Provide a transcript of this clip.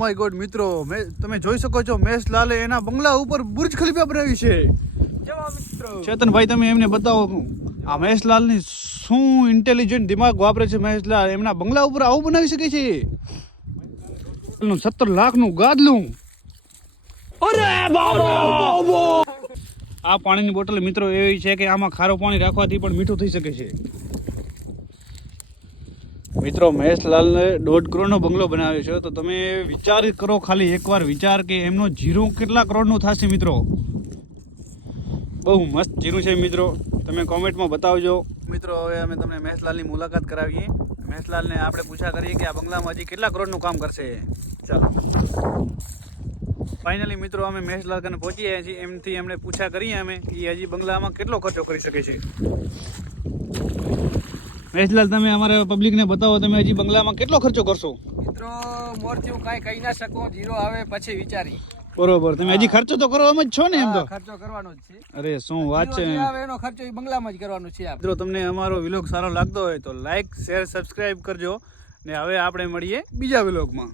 My God મિત્રો, તમે જોઈ શકો છો મહેશલાલે એના બંગલા ઉપર બુર્જ ખલીફા બનાવી છે. ચેતનભાઈ તમે એમને બતાવો આ મહેશલાલની શું ઇન્ટેલિજન્ટ દિમાગ વાપરે છે મહેશલાલ, એમના બંગલા ઉપર આવું બનાવી શકે છે. 17 લાખનું ગાદલું. આ પાણીની બોટલ મિત્રો એવી છે કે આમાં ખારું પાણી રાખવાથી પણ મીઠું થઈ શકે છે. મિત્રો મહેશલાલને 1.5 કરોડનો બંગલો બનાવ્યો છે, તો તમે વિચાર કરો, ખાલી એકવાર વિચાર કે એમનો જીરું કેટલા કરોડનું થશે મિત્રો. બહુ મસ્ત જીરું છે મિત્રો, તમે કોમેન્ટમાં બતાવજો. મિત્રો હવે અમે તમને મહેશલાલની મુલાકાત કરાવીએ. મહેશલાલને આપણે પૂછા કરીએ કે આ બંગલામાં હજી કેટલા કરોડનું કામ કરશે. ચાલો ફાઇનલી મિત્રો અમે મહેશલાલ કને પહોંચી ગયા છીએ. એમથી એમને પૂછા કરીએ અમે કે હજી બંગલામાં કેટલો ખર્ચો કરી શકે છે. મહેશલાલ તમે અમારા પબ્લિકને બતાવો, તમે હજી બંગલામાં કેટલો ખર્ચો કરશો? મિત્રો મોરથી હું કાંઈ કહી ના શકું, જીરો આવે પછી વિચારી. બરોબર, તમે હજી ખર્ચો તો કરવામાં જ છો ને? એમ તો ખર્ચો કરવાનો જ છે. અરે શું વાત છે. આવે એનો ખર્ચો એ બંગલામાં જ કરવાનો છે. મિત્રો તમને અમારો વિલોગ સારો લાગતો હોય તો લાઈક, શેર, સબસ્ક્રાઇબ કરજો ને હવે આપણે મળીએ બીજા વિલોગમાં.